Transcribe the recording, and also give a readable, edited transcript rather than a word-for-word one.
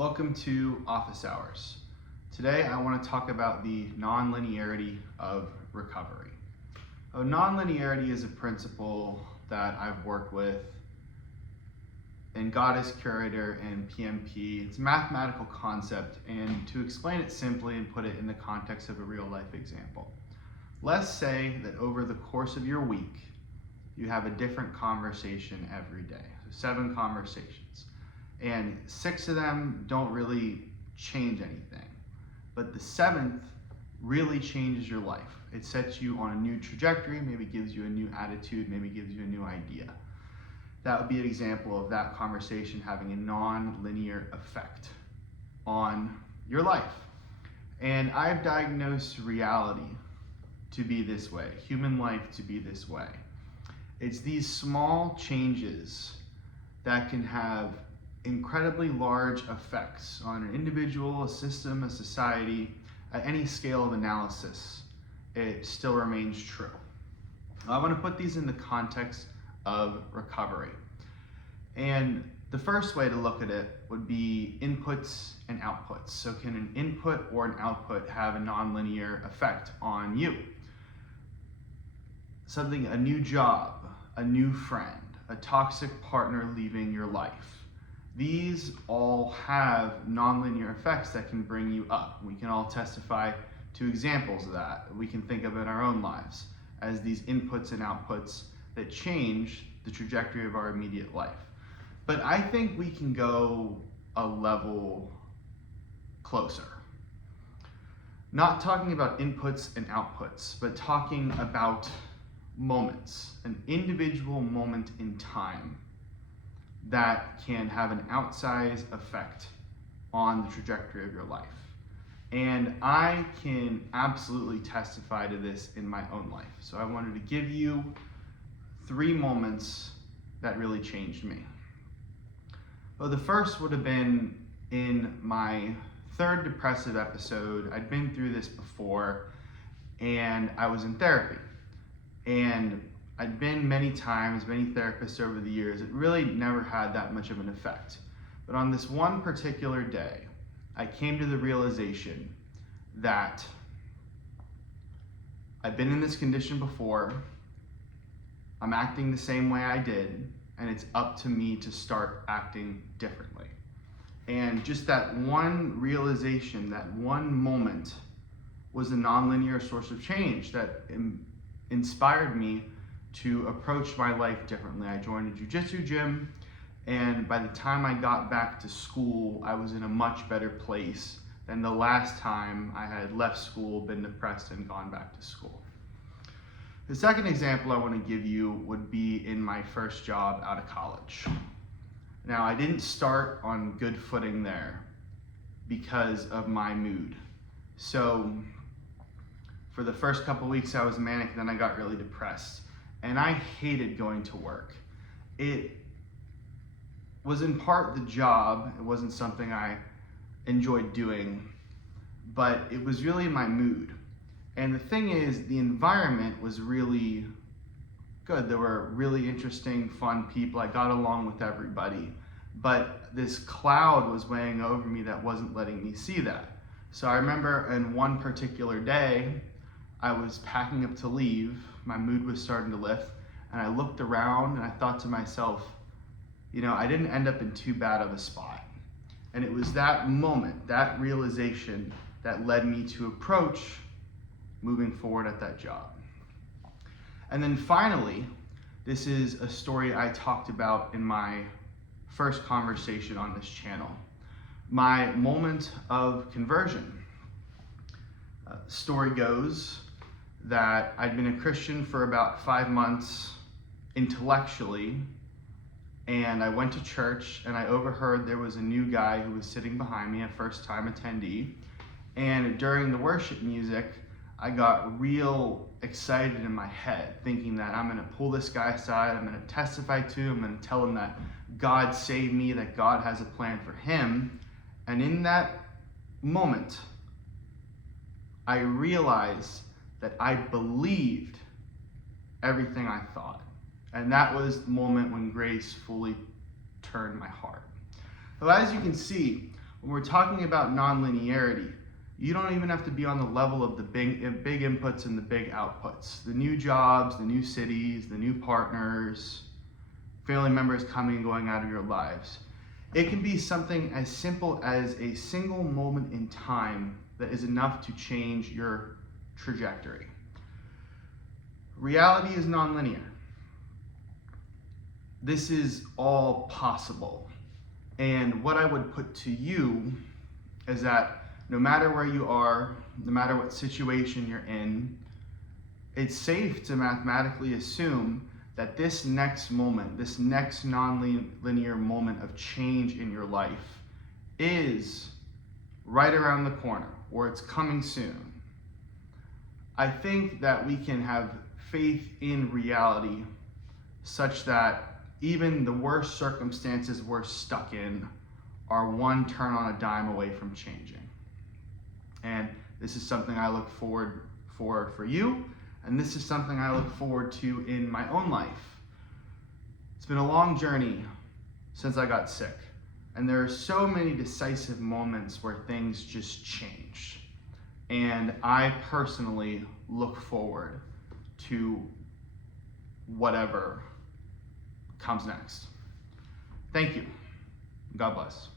Welcome to Office Hours. Today I want to talk about the nonlinearity of recovery. Nonlinearity is a principle that I've worked with in Goddess Curator and PMP. It's a mathematical concept, and to explain it simply and put it in the context of a real life example. Let's say that over the course of your week, you have a different conversation every day. So 7 conversations. And 6 of them don't really change anything. But the 7th really changes your life. It sets you on a new trajectory, maybe gives you a new attitude, maybe gives you a new idea. That would be an example of that conversation having a non-linear effect on your life. And I've diagnosed reality to be this way, human life to be this way. It's these small changes that can have incredibly large effects on an individual, a system, a society. At any scale of analysis, it still remains true. I want to put these in the context of recovery. And the first way to look at it would be inputs and outputs. So can an input or an output have a nonlinear effect on you? A new job, a new friend, a toxic partner leaving your life. These all have nonlinear effects that can bring you up. We can all testify to examples of that. We can think of in our own lives as these inputs and outputs that change the trajectory of our immediate life. But I think we can go a level closer. Not talking about inputs and outputs, but talking about moments, an individual moment in time that can have an outsized effect on the trajectory of your life. And I can absolutely testify to this in my own life. So I wanted to give you 3 moments that really changed me. Well, the first would have been in my 3rd depressive episode. I'd been through this before, and I was in therapy. And I'd been many times, many therapists over the years. It really never had that much of an effect. But on this one particular day, I came to the realization that I've been in this condition before, I'm acting the same way I did, and it's up to me to start acting differently. And just that one realization, that one moment, was a nonlinear source of change that inspired me to approach my life differently. I joined a jiu-jitsu gym, and by the time I got back to school, I was in a much better place than the last time I had left school, been depressed, and gone back to school. The second example I want to give you would be in my first job out of college. Now, I didn't start on good footing there because of my mood. So for the first couple weeks I was manic, then I got really depressed. And I hated going to work. It was in part the job. It wasn't something I enjoyed doing, but it was really my mood. And the thing is, the environment was really good. There were really interesting, fun people. I got along with everybody. But this cloud was weighing over me that wasn't letting me see that. So I remember in one particular day, I was packing up to leave. My mood was starting to lift, and I looked around and I thought to myself, I didn't end up in too bad of a spot. And it was that moment, that realization, that led me to approach moving forward at that job. And then finally, this is a story I talked about in my first conversation on this channel. My moment of conversion. Story goes that I'd been a Christian for about 5 months intellectually, and I went to church and I overheard there was a new guy who was sitting behind me, a first-time attendee, and during the worship music, I got real excited in my head, thinking that I'm gonna pull this guy aside, I'm gonna testify to him, I'm gonna tell him that God saved me, that God has a plan for him. And in that moment, I realized that I believed everything I thought. And that was the moment when grace fully turned my heart. So as you can see, When we're talking about nonlinearity, you don't even have to be on the level of the big inputs and the big outputs. The new jobs, the new cities, the new partners, family members coming and going out of your lives. It can be something as simple as a single moment in time that is enough to change your trajectory. Reality is nonlinear. This is all possible. And what I would put to you is that no matter where you are, no matter what situation you're in, it's safe to mathematically assume that this next moment, this next non-linear moment of change in your life is right around the corner, or it's coming soon. I think that we can have faith in reality such that even the worst circumstances we're stuck in are one turn on a dime away from changing. And this is something I look forward for you, and this is something I look forward to in my own life. It's been a long journey since I got sick, and there are so many decisive moments where things just change. And I personally look forward to whatever comes next. Thank you. God bless.